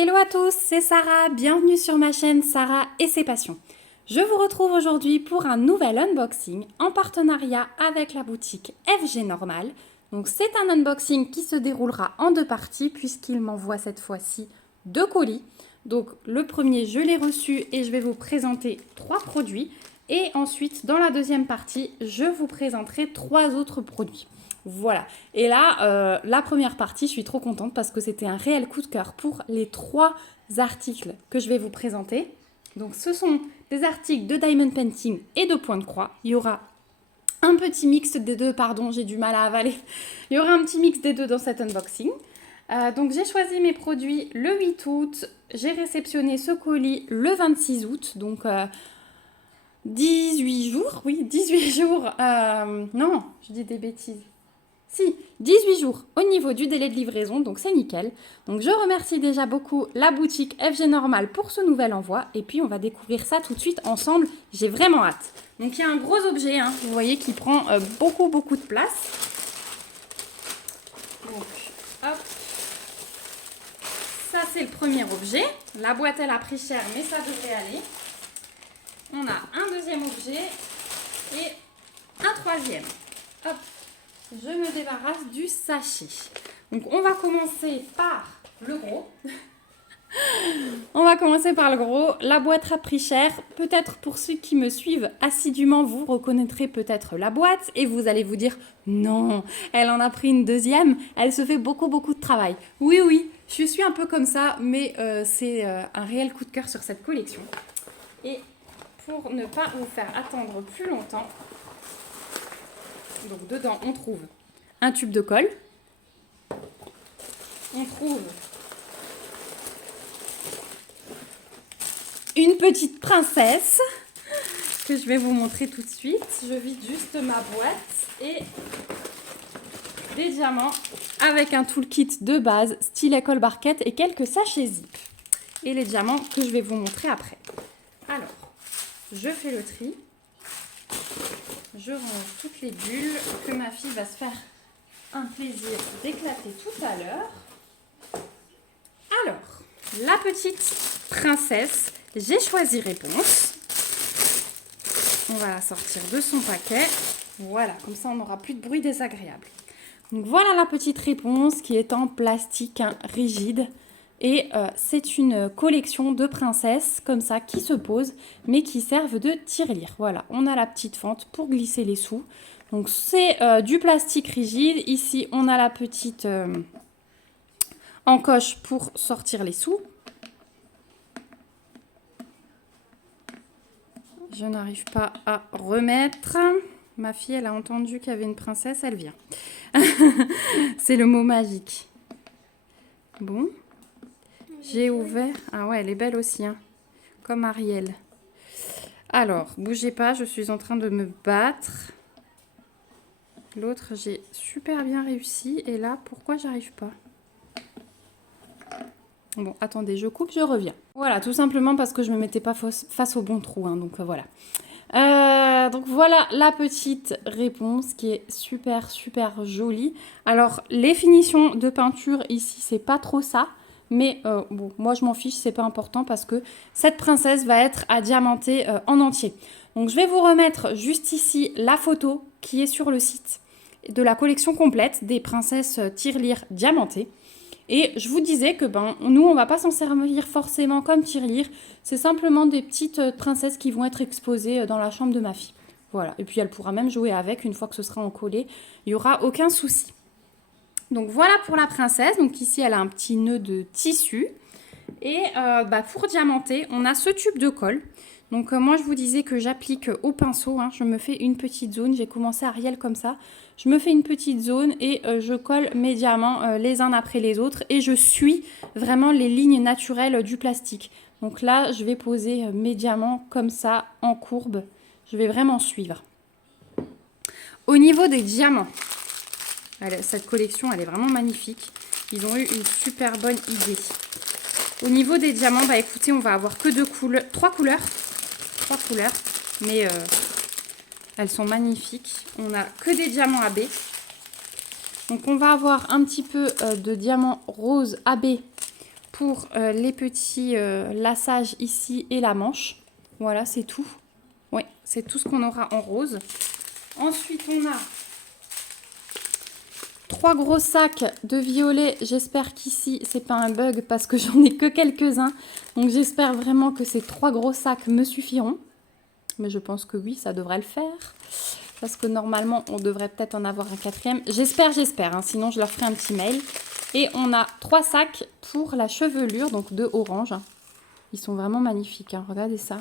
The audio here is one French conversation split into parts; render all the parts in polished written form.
Hello à tous, c'est Sarah, bienvenue sur ma chaîne Sarah et ses passions. Je vous retrouve aujourd'hui pour un nouvel unboxing en partenariat avec la boutique FG Normal. Donc c'est un unboxing qui se déroulera en deux parties puisqu'il m'envoie cette fois-ci deux colis. Donc le premier je l'ai reçu et je vais vous présenter trois produits. Et ensuite dans la deuxième partie je vous présenterai trois autres produits. Voilà. Et là, la première partie, je suis trop contente parce que c'était un réel coup de cœur pour les trois articles que je vais vous présenter. Donc, ce sont des articles de diamond painting et de point de croix. Il y aura un petit mix des deux, pardon, j'ai du mal à avaler. Il y aura un petit mix des deux dans cet unboxing. Donc, j'ai choisi mes produits le 8 août. J'ai réceptionné ce colis le 26 août. Donc, 18 jours, oui, 18 jours. Non, je dis des bêtises. Si, 18 jours au niveau du délai de livraison, donc c'est nickel. Donc je remercie déjà beaucoup la boutique FG Normal pour ce nouvel envoi. Et puis on va découvrir ça tout de suite ensemble. J'ai vraiment hâte. Donc il y a un gros objet, hein, vous voyez, qui prend beaucoup de place. Donc hop. Ça c'est le premier objet. La boîte elle a pris cher mais ça devrait aller. On a un deuxième objet et un troisième. Hop. Je me débarrasse du sachet. Donc, on va commencer par le gros. On va commencer par le gros. La boîte a pris cher. Peut-être pour ceux qui me suivent assidûment, vous reconnaîtrez peut-être la boîte et vous allez vous dire non, elle en a pris une deuxième. Elle se fait beaucoup de travail. Oui, je suis un peu comme ça, mais c'est un réel coup de cœur sur cette collection. Et pour ne pas vous faire attendre plus longtemps, donc dedans, on trouve un tube de colle. On trouve une petite princesse que je vais vous montrer tout de suite. Je vide juste ma boîte et des diamants avec un toolkit de base, stylet colle barquette et quelques sachets zip. Et les diamants que je vais vous montrer après. Alors, je fais le tri. Je range toutes les bulles que ma fille va se faire un plaisir d'éclater tout à l'heure. Alors, la petite princesse, j'ai choisi Réponse. On va la sortir de son paquet. Voilà, comme ça on n'aura plus de bruit désagréable. Donc voilà la petite Réponse qui est en plastique rigide. Et c'est une collection de princesses comme ça qui se posent mais qui servent de tirelire. Voilà, on a la petite fente pour glisser les sous. Donc c'est du plastique rigide. Ici on a la petite encoche pour sortir les sous. Je n'arrive pas à remettre. Ma fille elle a entendu qu'il y avait une princesse, elle vient. C'est le mot magique. Bon. J'ai ouvert. Ah ouais, elle est belle aussi, hein. Comme Ariel. Alors, bougez pas, je suis en train de me battre. L'autre, j'ai super bien réussi. Et là, pourquoi j'arrive pas? Bon, attendez, je coupe, je reviens. Voilà, tout simplement parce que je me mettais pas face au bon trou, hein, donc voilà. Donc voilà la petite Réponse qui est super jolie. Alors, les finitions de peinture ici, c'est pas trop ça. Mais bon, moi je m'en fiche, c'est pas important parce que cette princesse va être à diamanter en entier. Donc je vais vous remettre juste ici la photo qui est sur le site de la collection complète des princesses tirelire diamantées. Et je vous disais que nous on va pas s'en servir forcément comme tirelire, c'est simplement des petites princesses qui vont être exposées dans la chambre de ma fille. Voilà, et puis elle pourra même jouer avec une fois que ce sera encollé, il n'y aura aucun souci. Donc voilà pour la princesse. Donc ici elle a un petit nœud de tissu. Et pour diamanter, on a ce tube de colle. Donc moi je vous disais que j'applique au pinceau. Hein, je me fais une petite zone. J'ai commencé Ariel comme ça. Je me fais une petite zone et je colle mes diamants les uns après les autres. Et je suis vraiment les lignes naturelles du plastique. Donc là je vais poser mes diamants comme ça en courbe. Je vais vraiment suivre. Au niveau des diamants. Cette collection, elle est vraiment magnifique. Ils ont eu une super bonne idée. Au niveau des diamants, écoutez, on va avoir que trois couleurs. Mais elles sont magnifiques. On n'a que des diamants AB. Donc, on va avoir un petit peu de diamants rose AB pour les petits lassages ici et la manche. Voilà, c'est tout. Oui, c'est tout ce qu'on aura en rose. Ensuite, on a 3 gros sacs de violet. J'espère qu'ici, c'est pas un bug parce que j'en ai que quelques-uns. Donc, j'espère vraiment que ces 3 gros sacs me suffiront. Mais je pense que oui, ça devrait le faire. Parce que normalement, on devrait peut-être en avoir un 4e. J'espère, hein, sinon je leur ferai un petit mail. Et on a 3 sacs pour la chevelure, donc de orange. Ils sont vraiment magnifiques, hein. Regardez ça.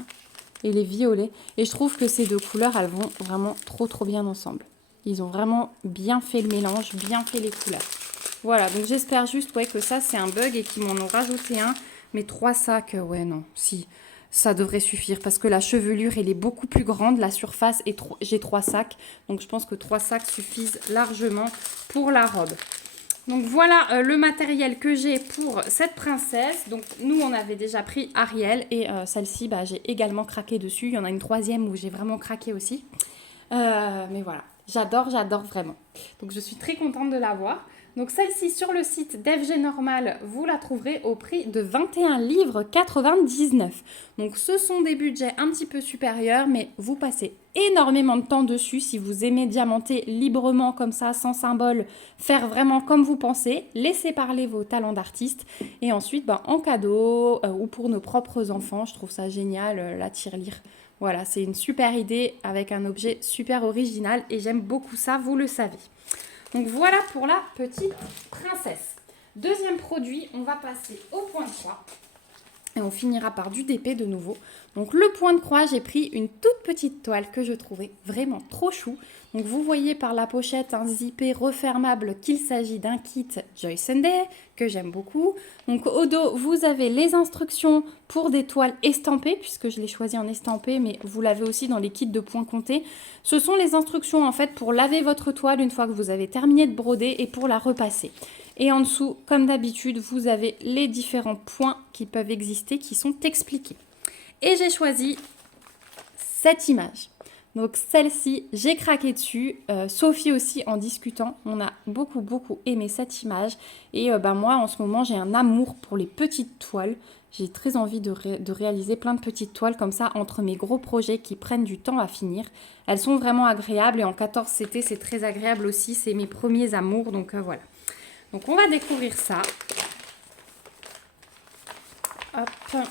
Et les violets. Et je trouve que ces deux couleurs, elles vont vraiment trop bien ensemble. Ils ont vraiment bien fait le mélange, bien fait les couleurs. Voilà, donc j'espère juste que ça c'est un bug et qu'ils m'en ont rajouté un. Mais 3 sacs, ouais non, si, ça devrait suffire. Parce que la chevelure, elle est beaucoup plus grande, la surface, et j'ai 3 sacs. Donc je pense que 3 sacs suffisent largement pour la robe. Donc voilà le matériel que j'ai pour cette princesse. Donc nous on avait déjà pris Ariel et celle-ci j'ai également craqué dessus. Il y en a une 3e où j'ai vraiment craqué aussi. Mais voilà, j'adore vraiment. Donc je suis très contente de l'avoir. Donc celle-ci sur le site d'FG Normal, vous la trouverez au prix de 21 livres 99. Donc ce sont des budgets un petit peu supérieurs, mais vous passez énormément de temps dessus si vous aimez diamanter librement comme ça, sans symbole, faire vraiment comme vous pensez, laissez parler vos talents d'artiste et ensuite en cadeau ou pour nos propres enfants, je trouve ça génial, la tirelire. Voilà, c'est une super idée avec un objet super original et j'aime beaucoup ça, vous le savez. Donc voilà pour la petite princesse. Deuxième produit, on va passer au point de croix. Et on finira par du DP de nouveau. Donc le point de croix, j'ai pris une toute petite toile que je trouvais vraiment trop chou. Donc vous voyez par la pochette un zippé refermable qu'il s'agit d'un kit Joy Sunday que j'aime beaucoup. Donc au dos, vous avez les instructions pour des toiles estampées, puisque je l'ai choisi en estampé, mais vous l'avez aussi dans les kits de points comptés. Ce sont les instructions en fait pour laver votre toile une fois que vous avez terminé de broder et pour la repasser. Et en dessous, comme d'habitude, vous avez les différents points qui peuvent exister, qui sont expliqués. Et j'ai choisi cette image. Donc celle-ci, j'ai craqué dessus. Sophie aussi, en discutant, on a beaucoup aimé cette image. Et moi, en ce moment, j'ai un amour pour les petites toiles. J'ai très envie de réaliser plein de petites toiles comme ça entre mes gros projets qui prennent du temps à finir. Elles sont vraiment agréables et en 14 CT, c'est très agréable aussi. C'est mes premiers amours, donc voilà. Donc on va découvrir ça. Hop.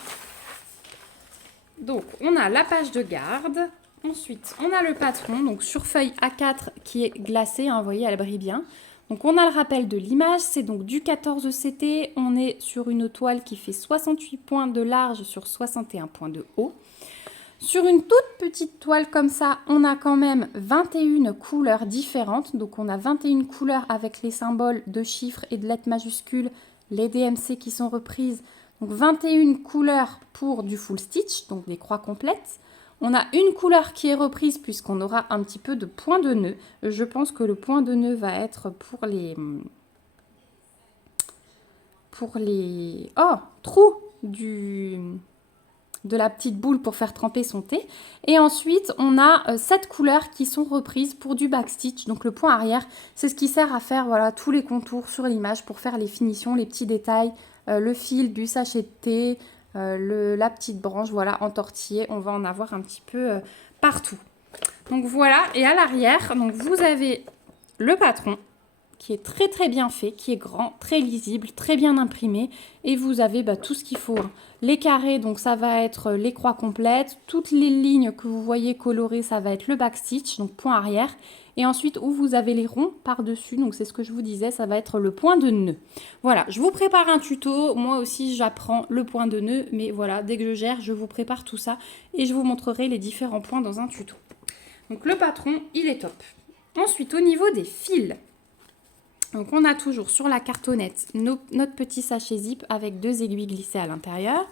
Donc on a la page de garde. Ensuite on a le patron, donc sur feuille A4 qui est glacée, hein, vous voyez elle brille bien. Donc on a le rappel de l'image, c'est donc du 14 CT. On est sur une toile qui fait 68 points de large sur 61 points de haut. Sur une toute petite toile comme ça, on a quand même 21 couleurs différentes. Donc on a 21 couleurs avec les symboles de chiffres et de lettres majuscules, les DMC qui sont reprises. Donc 21 couleurs pour du full stitch, donc des croix complètes. On a une couleur qui est reprise puisqu'on aura un petit peu de point de nœud. Je pense que le point de nœud va être pour les trous de la petite boule pour faire tremper son thé. Et ensuite, on a 7 couleurs qui sont reprises pour du backstitch. Donc le point arrière, c'est ce qui sert à faire tous les contours sur l'image pour faire les finitions, les petits détails, le fil du sachet de thé, la petite branche, en tortillé. On va en avoir un petit peu partout. Donc voilà, et à l'arrière, donc vous avez le patron qui est très bien fait, qui est grand, très lisible, très bien imprimé. Et vous avez tout ce qu'il faut. Les carrés, donc ça va être les croix complètes. Toutes les lignes que vous voyez colorées, ça va être le backstitch, donc point arrière. Et ensuite, où vous avez les ronds par-dessus, donc c'est ce que je vous disais, ça va être le point de nœud. Voilà, je vous prépare un tuto. Moi aussi, j'apprends le point de nœud. Mais voilà, dès que je gère, je vous prépare tout ça. Et je vous montrerai les différents points dans un tuto. Donc le patron, il est top. Ensuite, au niveau des fils. Donc on a toujours sur la cartonnette notre petit sachet zip avec 2 aiguilles glissées à l'intérieur.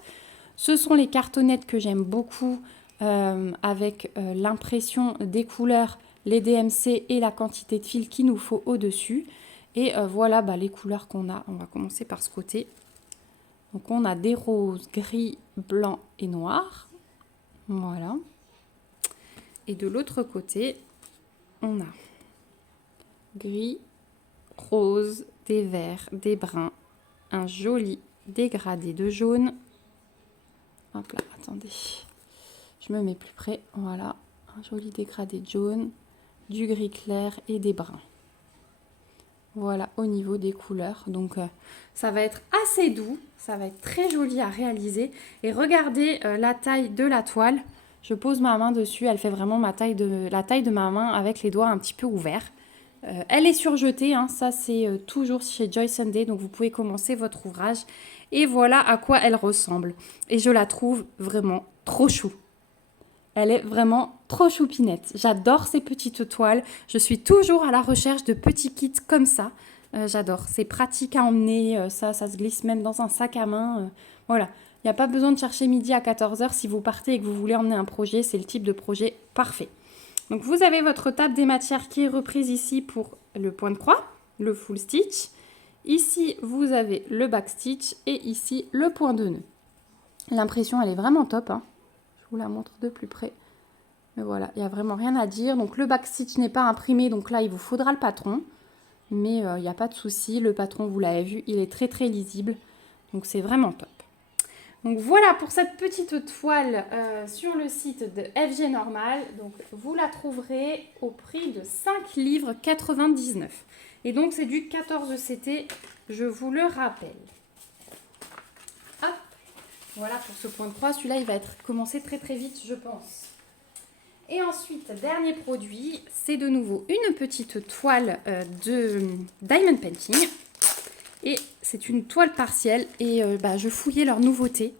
Ce sont les cartonnettes que j'aime beaucoup avec l'impression des couleurs, les DMC et la quantité de fil qu'il nous faut au-dessus. Et voilà les couleurs qu'on a. On va commencer par ce côté. Donc on a des roses, gris, blanc et noir. Voilà. Et de l'autre côté, on a gris, rose, des verts, des bruns, un joli dégradé de jaune. Hop là, attendez. Je me mets plus près. Voilà, un joli dégradé de jaune, du gris clair et des bruns. Voilà, au niveau des couleurs. Donc, ça va être assez doux. Ça va être très joli à réaliser. Et regardez la taille de la toile. Je pose ma main dessus. Elle fait vraiment la taille de ma main avec les doigts un petit peu ouverts. Elle est surjetée. Hein. Ça, c'est toujours chez Joy Sunday. Donc, vous pouvez commencer votre ouvrage. Et voilà à quoi elle ressemble. Et je la trouve vraiment trop chou. Elle est vraiment trop choupinette. J'adore ces petites toiles. Je suis toujours à la recherche de petits kits comme ça. J'adore. C'est pratique à emmener. Ça se glisse même dans un sac à main. Voilà. Il n'y a pas besoin de chercher midi à 14 h si vous partez et que vous voulez emmener un projet. C'est le type de projet parfait. Donc, vous avez votre table des matières qui est reprise ici pour le point de croix, le full stitch. Ici, vous avez le back stitch et ici, le point de nœud. L'impression, elle est vraiment top, hein. Je vous la montre de plus près. Mais voilà, il n'y a vraiment rien à dire. Donc le back stitch n'est pas imprimé, donc là il vous faudra le patron. Mais il n'y a pas de souci, le patron, vous l'avez vu, il est très très lisible. Donc c'est vraiment top. Donc voilà pour cette petite toile sur le site de FG Normal. Donc vous la trouverez au prix de 5 livres 99. Et donc c'est du 14 CT, je vous le rappelle. Hop. Voilà pour ce point de croix. Celui-là, il va être commencé très très vite, je pense. Et ensuite, dernier produit, c'est de nouveau une petite toile de Diamond Painting. Et c'est une toile partielle. Et je fouillais leurs nouveautés.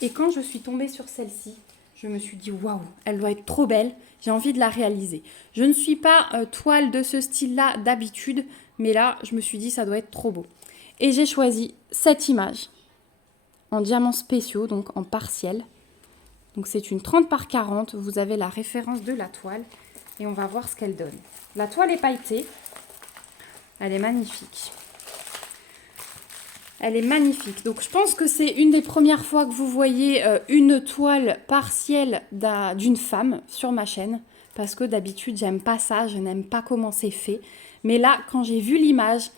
Et quand je suis tombée sur celle-ci, je me suis dit, waouh, elle doit être trop belle. J'ai envie de la réaliser. Je ne suis pas toile de ce style-là d'habitude. Mais là, je me suis dit, ça doit être trop beau. Et j'ai choisi cette image en diamants spéciaux, donc en partiel. Donc c'est une 30 par 40, vous avez la référence de la toile et on va voir ce qu'elle donne. La toile est pailletée, elle est magnifique. Elle est magnifique, donc je pense que c'est une des premières fois que vous voyez une toile partielle d'une femme sur ma chaîne, parce que d'habitude j'aime pas ça, je n'aime pas comment c'est fait. Mais là, quand j'ai vu l'image,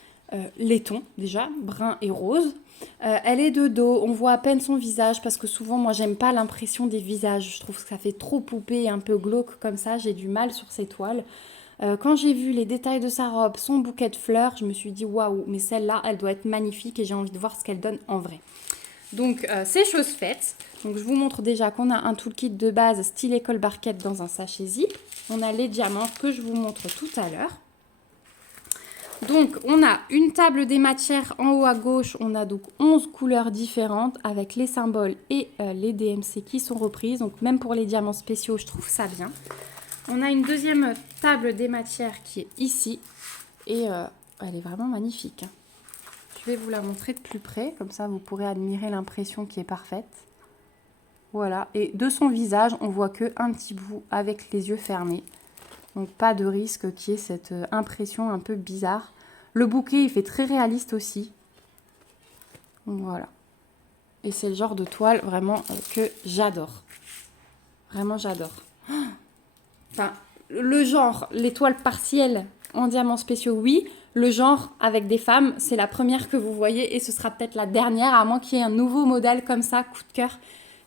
les tons déjà, brun et rose, elle est de dos, on voit à peine son visage parce que souvent moi j'aime pas l'impression des visages, je trouve que ça fait trop poupée et un peu glauque comme ça, j'ai du mal sur ces toiles. Quand j'ai vu les détails de sa robe, son bouquet de fleurs, je me suis dit waouh, mais celle-là elle doit être magnifique et j'ai envie de voir ce qu'elle donne en vrai. Donc c'est chose faite. Donc je vous montre déjà qu'on a un toolkit de base style école barquette dans un sachet zip. On a les diamants que je vous montre tout à l'heure. Donc, on a une table des matières en haut à gauche. On a donc 11 couleurs différentes avec les symboles et les DMC qui sont reprises. Donc, même pour les diamants spéciaux, je trouve ça bien. On a une deuxième table des matières qui est ici. Et elle est vraiment magnifique. Je vais vous la montrer de plus près. Comme ça, vous pourrez admirer l'impression qui est parfaite. Voilà. Et de son visage, on voit qu'un petit bout avec les yeux fermés. Donc pas de risque qu'il y ait cette impression un peu bizarre. Le bouquet, il fait très réaliste aussi. Donc voilà. Et c'est le genre de toile vraiment que j'adore. Vraiment, j'adore. Enfin, le genre, les toiles partielles en diamants spéciaux, oui. Le genre avec des femmes, c'est la première que vous voyez et ce sera peut-être la dernière, à moins qu'il y ait un nouveau modèle comme ça, coup de cœur.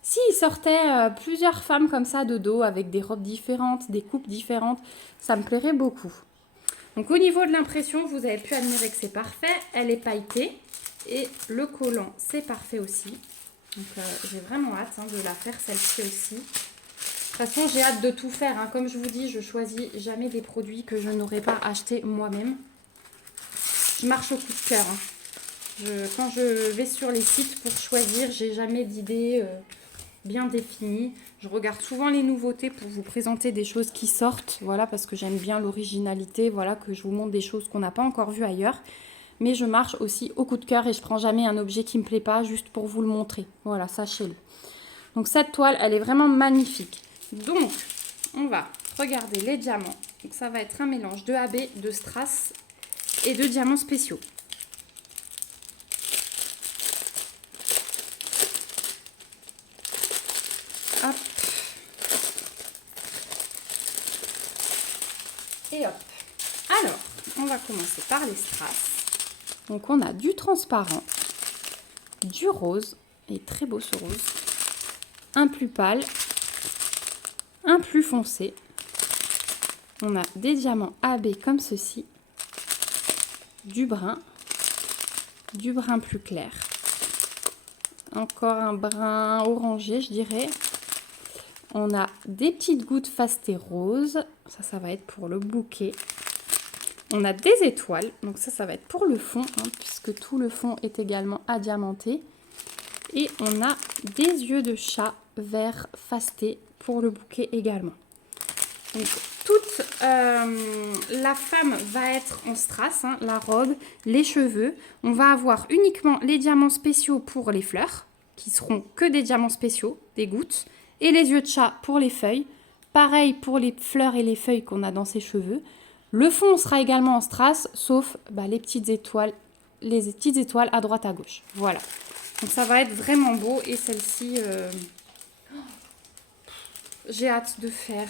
S'il sortait plusieurs femmes comme ça de dos avec des robes différentes, des coupes différentes, ça me plairait beaucoup. Donc au niveau de l'impression, vous avez pu admirer que c'est parfait. Elle est pailletée et le collant, c'est parfait aussi. Donc j'ai vraiment hâte de la faire celle-ci aussi. De toute façon, j'ai hâte de tout faire. Comme je vous dis, je choisis jamais des produits que je n'aurais pas achetés moi-même. Je marche au coup de cœur. Quand je vais sur les sites pour choisir, j'ai jamais d'idée bien définie. Je regarde souvent les nouveautés pour vous présenter des choses qui sortent, voilà, parce que j'aime bien l'originalité, voilà, que je vous montre des choses qu'on n'a pas encore vues ailleurs. Mais je marche aussi au coup de cœur et je prends jamais un objet qui me plaît pas juste pour vous le montrer. Voilà, sachez-le. Donc cette toile, elle est vraiment magnifique. Donc, on va regarder les diamants. Donc ça va être un mélange de AB, de strass et de diamants spéciaux. Hop. Et hop. Alors, on va commencer par les strass. Donc, on a du transparent, du rose. Il est très beau ce rose. Un plus pâle. Un plus foncé. On a des diamants AB comme ceci. Du brun plus clair. Encore un brun orangé, je dirais. On a des petites gouttes fastées roses. Ça va être pour le bouquet. On a des étoiles. Donc ça va être pour le fond, puisque tout le fond est également adiamanté. Et on a des yeux de chat vert fastés pour le bouquet également. Donc toute la femme va être en strass, la robe, les cheveux. On va avoir uniquement les diamants spéciaux pour les fleurs, qui seront que des diamants spéciaux, des gouttes. Et les yeux de chat pour les feuilles. Pareil pour les fleurs et les feuilles qu'on a dans ses cheveux. Le fond sera également en strass, sauf les petites étoiles à droite à gauche. Voilà. Donc ça va être vraiment beau. Et celle-ci, j'ai hâte de faire,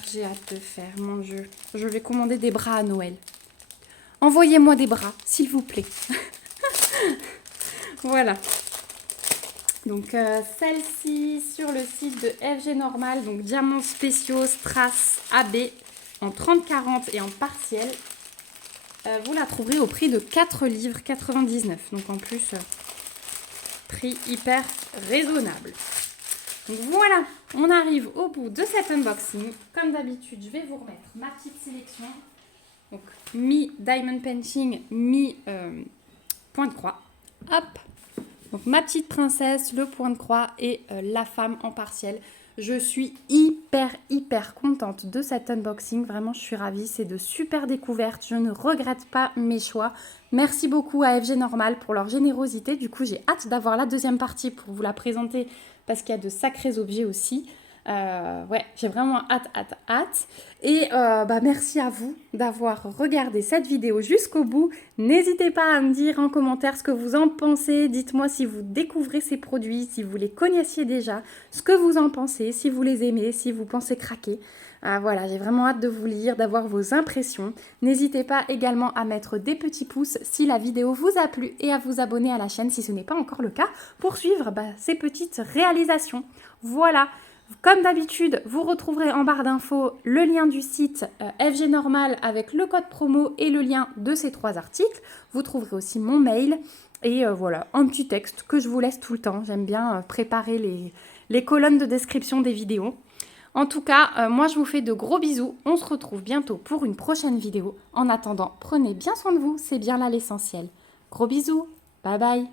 mon Dieu. Je vais commander des bras à Noël. Envoyez-moi des bras, s'il vous plaît. Voilà. Donc celle-ci sur le site de FG Normal, donc diamants spéciaux Strass AB en 30-40 et en partiel. Vous la trouverez au prix de 4 livres 99. Donc en plus, prix hyper raisonnable. Donc voilà, on arrive au bout de cet unboxing. Comme d'habitude, je vais vous remettre ma petite sélection. Donc mi-diamond painting, mi-point de croix. Hop. Donc ma petite princesse, le point de croix et la femme en partiel. Je suis hyper contente de cet unboxing. Vraiment, je suis ravie. C'est de super découvertes. Je ne regrette pas mes choix. Merci beaucoup à FG Normal pour leur générosité. Du coup, j'ai hâte d'avoir la deuxième partie pour vous la présenter parce qu'il y a de sacrés objets aussi. Ouais, j'ai vraiment hâte. Et merci à vous d'avoir regardé cette vidéo jusqu'au bout. N'hésitez pas à me dire en commentaire ce que vous en pensez. Dites-moi si vous découvrez ces produits, si vous les connaissiez déjà, ce que vous en pensez, si vous les aimez, si vous pensez craquer. Voilà, j'ai vraiment hâte de vous lire, d'avoir vos impressions. N'hésitez pas également à mettre des petits pouces si la vidéo vous a plu et à vous abonner à la chaîne si ce n'est pas encore le cas pour suivre ces petites réalisations. Voilà. Comme d'habitude, vous retrouverez en barre d'infos le lien du site FG Normal avec le code promo et le lien de ces 3 articles. Vous trouverez aussi mon mail et voilà, un petit texte que je vous laisse tout le temps. J'aime bien préparer les colonnes de description des vidéos. En tout cas, moi je vous fais de gros bisous. On se retrouve bientôt pour une prochaine vidéo. En attendant, prenez bien soin de vous, c'est bien là l'essentiel. Gros bisous, bye bye.